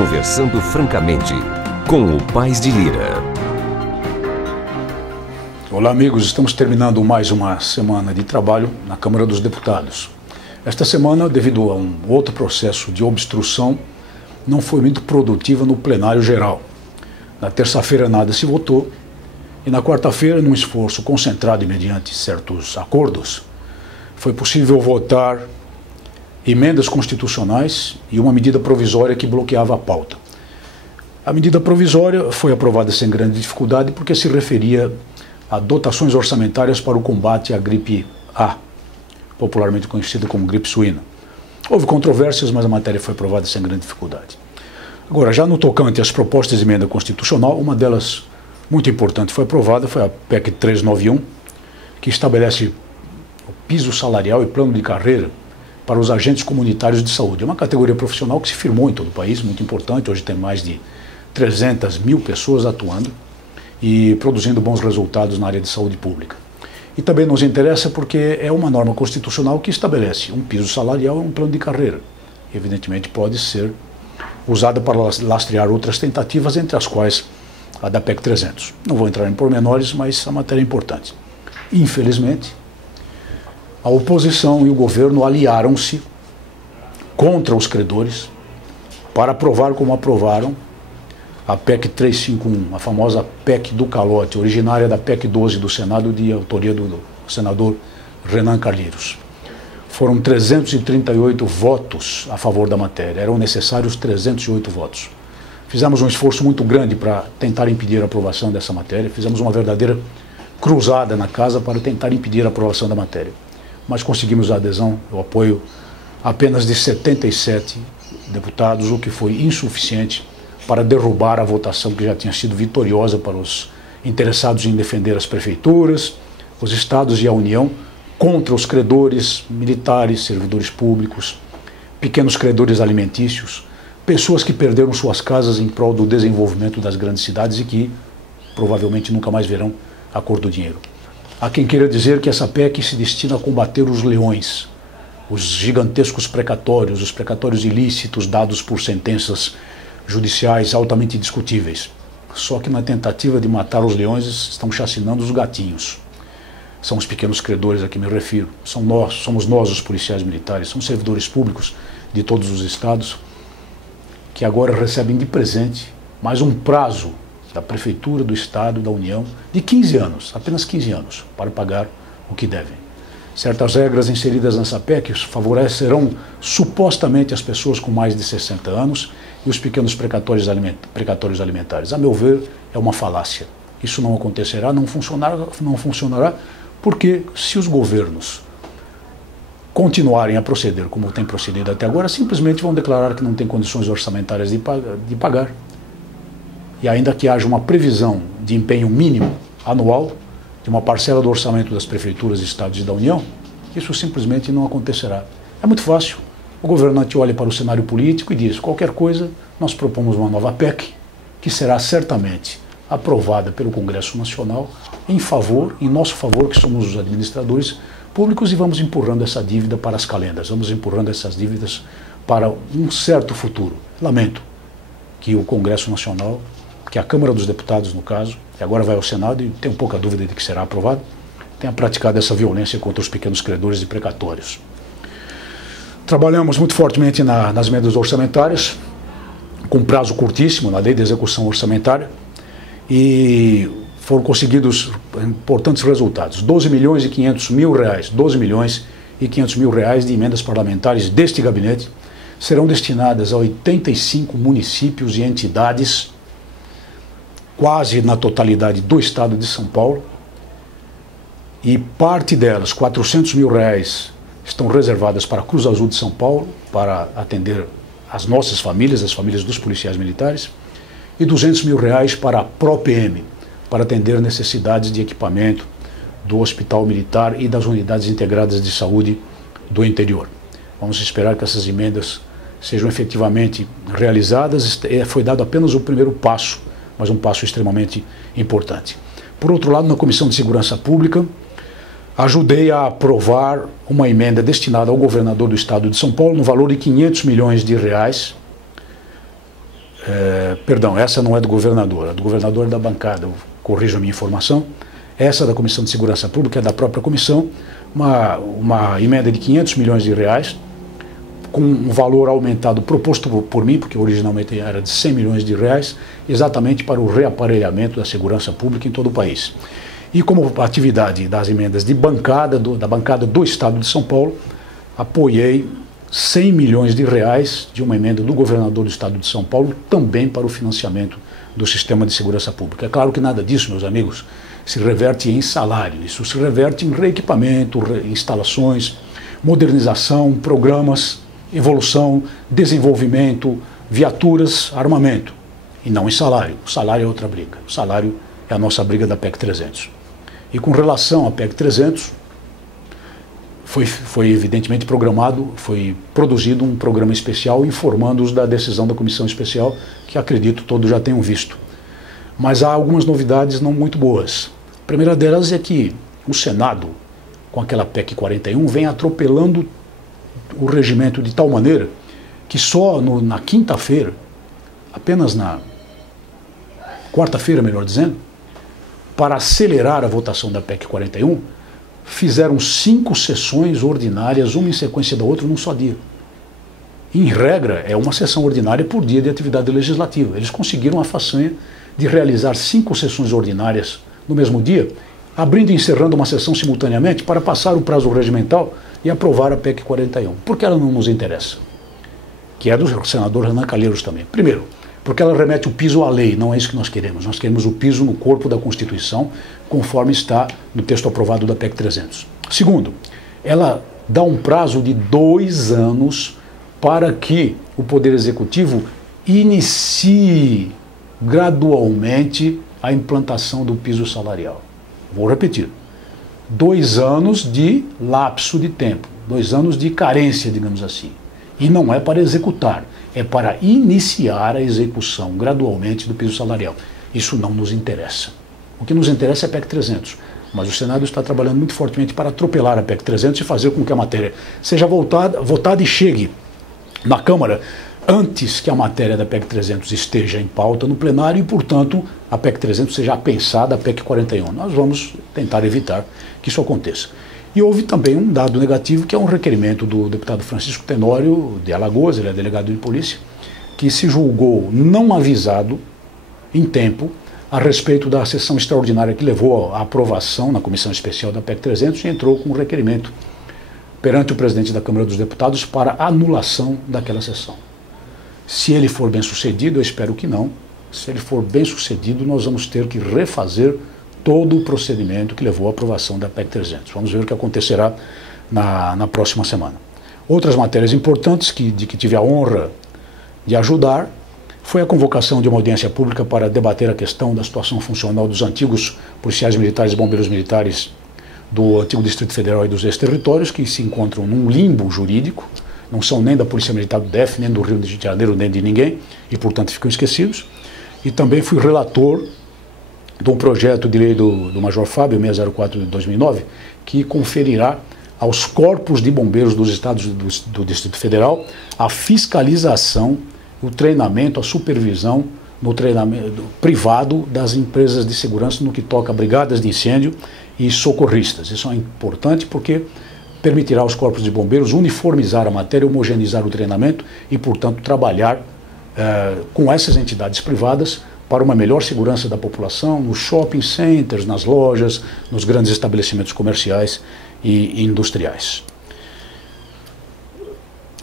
Conversando Francamente, com o Paes de Lira. Olá amigos, estamos terminando mais uma semana de trabalho na Câmara dos Deputados. Esta semana, devido a um outro processo de obstrução, não foi muito produtiva no plenário geral. Na terça-feira nada se votou e na quarta-feira, num esforço concentrado e mediante certos acordos, foi possível votar emendas constitucionais e uma medida provisória que bloqueava a pauta. A medida provisória foi aprovada sem grande dificuldade porque se referia a dotações orçamentárias para o combate à gripe A, popularmente conhecida como gripe suína. Houve controvérsias, mas a matéria foi aprovada sem grande dificuldade. Agora, já no tocante às propostas de emenda constitucional, uma delas muito importante foi aprovada, foi a PEC 391, que estabelece o piso salarial e plano de carreira para os agentes comunitários de saúde. É uma categoria profissional que se firmou em todo o país, muito importante. Hoje tem mais de 300 mil pessoas atuando e produzindo bons resultados na área de saúde pública. E também nos interessa porque é uma norma constitucional que estabelece um piso salarial e um plano de carreira. Evidentemente pode ser usada para lastrear outras tentativas, entre as quais a da PEC 300. Não vou entrar em pormenores, mas a matéria é importante. Infelizmente, a oposição e o governo aliaram-se contra os credores para aprovar como aprovaram a PEC 351, a famosa PEC do calote, originária da PEC 12 do Senado, de autoria do senador Renan Calheiros. Foram 338 votos a favor da matéria, eram necessários 308 votos. Fizemos um esforço muito grande para tentar impedir a aprovação dessa matéria, fizemos uma verdadeira cruzada na casa para tentar impedir a aprovação da matéria. Mas conseguimos a adesão, o apoio apenas de 77 deputados, o que foi insuficiente para derrubar a votação que já tinha sido vitoriosa para os interessados em defender as prefeituras, os estados e a União contra os credores militares, servidores públicos, pequenos credores alimentícios, pessoas que perderam suas casas em prol do desenvolvimento das grandes cidades e que provavelmente nunca mais verão a cor do dinheiro. Há quem queira dizer que essa PEC se destina a combater os leões, os gigantescos precatórios, os precatórios ilícitos dados por sentenças judiciais altamente discutíveis. Só que na tentativa de matar os leões estão chacinando os gatinhos. São os pequenos credores a que me refiro. Somos nós os policiais militares, são servidores públicos de todos os estados que agora recebem de presente mais um prazo da Prefeitura, do Estado, da União, de 15 anos, apenas 15 anos, para pagar o que devem. Certas regras inseridas nessa PEC favorecerão supostamente as pessoas com mais de 60 anos e os pequenos precatórios alimentares. A meu ver, é uma falácia. Isso não acontecerá, não funcionará, porque se os governos continuarem a proceder como têm procedido até agora, simplesmente vão declarar que não têm condições orçamentárias de pagar. E ainda que haja uma previsão de empenho mínimo anual de uma parcela do orçamento das prefeituras, estados e da União, isso simplesmente não acontecerá. É muito fácil. O governante olha para o cenário político e diz: qualquer coisa, nós propomos uma nova PEC, que será certamente aprovada pelo Congresso Nacional em nosso favor, que somos os administradores públicos, e vamos empurrando essa dívida para as calendas, vamos empurrando essas dívidas para um certo futuro. Lamento que o Congresso Nacional, que a Câmara dos Deputados, no caso, e agora vai ao Senado, e tenho pouca dúvida de que será aprovado, tenha praticado essa violência contra os pequenos credores e precatórios. Trabalhamos muito fortemente nas emendas orçamentárias, com prazo curtíssimo, na lei de execução orçamentária, e foram conseguidos importantes resultados. 12 milhões e 500 mil reais de emendas parlamentares deste gabinete serão destinadas a 85 municípios e entidades, quase na totalidade do estado de São Paulo, e parte delas, 400 mil reais, estão reservadas para a Cruz Azul de São Paulo, para atender as nossas famílias, as famílias dos policiais militares, e 200 mil reais para a PROPM, para atender necessidades de equipamento do Hospital Militar e das unidades integradas de saúde do interior. Vamos esperar que essas emendas sejam efetivamente realizadas. Foi dado apenas o primeiro passo, mas um passo extremamente importante. Por outro lado, na Comissão de Segurança Pública, ajudei a aprovar uma emenda destinada ao governador do estado de São Paulo no valor de 500 milhões de reais, Perdão, essa não é do governador, a do governador é da bancada, eu corrijo a minha informação. Essa da Comissão de Segurança Pública é da própria comissão, uma emenda de 500 milhões de reais, com um valor aumentado proposto por mim, porque originalmente era de 100 milhões de reais, exatamente para o reaparelhamento da segurança pública em todo o país. E como atividade das emendas de bancada, da bancada do Estado de São Paulo, apoiei 100 milhões de reais de uma emenda do governador do Estado de São Paulo, também para o financiamento do sistema de segurança pública. É claro que nada disso, meus amigos, se reverte em salário, isso se reverte em reequipamento, instalações, modernização, programas, evolução, desenvolvimento, viaturas, armamento, e não em salário. O salário é outra briga. O salário é a nossa briga da PEC 300. E com relação à PEC 300, foi evidentemente programado, foi produzido um programa especial informando-os da decisão da comissão especial, que acredito todos já tenham visto. Mas há algumas novidades não muito boas. A primeira delas é que o Senado, com aquela PEC 41, vem atropelando o regimento de tal maneira que só na quinta-feira, apenas na quarta-feira, melhor dizendo, para acelerar a votação da PEC 41, fizeram 5 sessões ordinárias, uma em sequência da outra, num só dia. Em regra, é uma sessão ordinária por dia de atividade legislativa. Eles conseguiram a façanha de realizar 5 sessões ordinárias no mesmo dia, abrindo e encerrando uma sessão simultaneamente para passar o prazo regimental e aprovar a PEC 41. Por que ela não nos interessa? Que é do senador Renan Calheiros também. Primeiro, porque ela remete o piso à lei, não é isso que nós queremos. Nós queremos o piso no corpo da Constituição, conforme está no texto aprovado da PEC 300. Segundo, ela dá um prazo de 2 anos para que o Poder Executivo inicie gradualmente a implantação do piso salarial. Vou repetir. 2 anos de lapso de tempo, 2 anos de carência, digamos assim. E não é para executar, é para iniciar a execução gradualmente do piso salarial. Isso não nos interessa. O que nos interessa é a PEC 300, mas o Senado está trabalhando muito fortemente para atropelar a PEC 300 e fazer com que a matéria seja votada e chegue na Câmara antes que a matéria da PEC 300 esteja em pauta no plenário e, portanto, a PEC 300 seja apensada a PEC 41. Nós vamos tentar evitar que isso aconteça. E houve também um dado negativo, que é um requerimento do deputado Francisco Tenório, de Alagoas, ele é delegado de polícia, que se julgou não avisado em tempo a respeito da sessão extraordinária que levou à aprovação na comissão especial da PEC 300 e entrou com um requerimento perante o presidente da Câmara dos Deputados para anulação daquela sessão. Se ele for bem sucedido, eu espero que não, se ele for bem sucedido, nós vamos ter que refazer todo o procedimento que levou à aprovação da PEC 300. Vamos ver o que acontecerá na próxima semana. Outras matérias importantes de que tive a honra de ajudar foi a convocação de uma audiência pública para debater a questão da situação funcional dos antigos policiais militares e bombeiros militares do antigo Distrito Federal e dos ex-territórios, que se encontram num limbo jurídico, não são nem da Polícia Militar do DF, nem do Rio de Janeiro, nem de ninguém, e portanto ficam esquecidos. E também fui relator de um projeto de lei do Major Fábio, 604 de 2009, que conferirá aos corpos de bombeiros dos estados do Distrito Federal a fiscalização, o treinamento, a supervisão no treinamento privado das empresas de segurança no que toca a brigadas de incêndio e socorristas. Isso é importante porque permitirá aos corpos de bombeiros uniformizar a matéria, homogeneizar o treinamento e, portanto, trabalhar com essas entidades privadas para uma melhor segurança da população nos shopping centers, nas lojas, nos grandes estabelecimentos comerciais e industriais.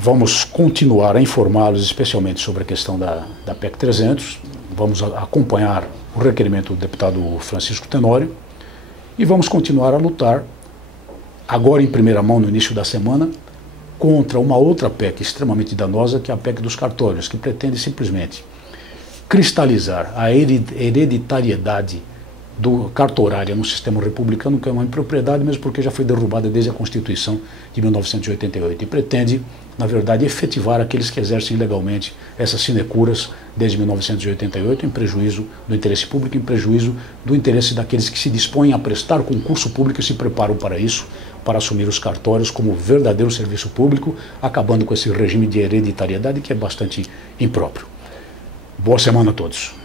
Vamos continuar a informá-los especialmente sobre a questão da PEC 300, vamos acompanhar o requerimento do deputado Francisco Tenório e vamos continuar a lutar, agora em primeira mão no início da semana, contra uma outra PEC extremamente danosa, que é a PEC dos cartórios, que pretende simplesmente cristalizar a hereditariedade cartorária no sistema republicano, que é uma impropriedade, mesmo porque já foi derrubada desde a Constituição de 1988, e pretende, na verdade, efetivar aqueles que exercem ilegalmente essas sinecuras desde 1988, em prejuízo do interesse público, em prejuízo do interesse daqueles que se dispõem a prestar concurso público e se preparam para isso, para assumir os cartórios como verdadeiro serviço público, acabando com esse regime de hereditariedade que é bastante impróprio. Boa semana a todos.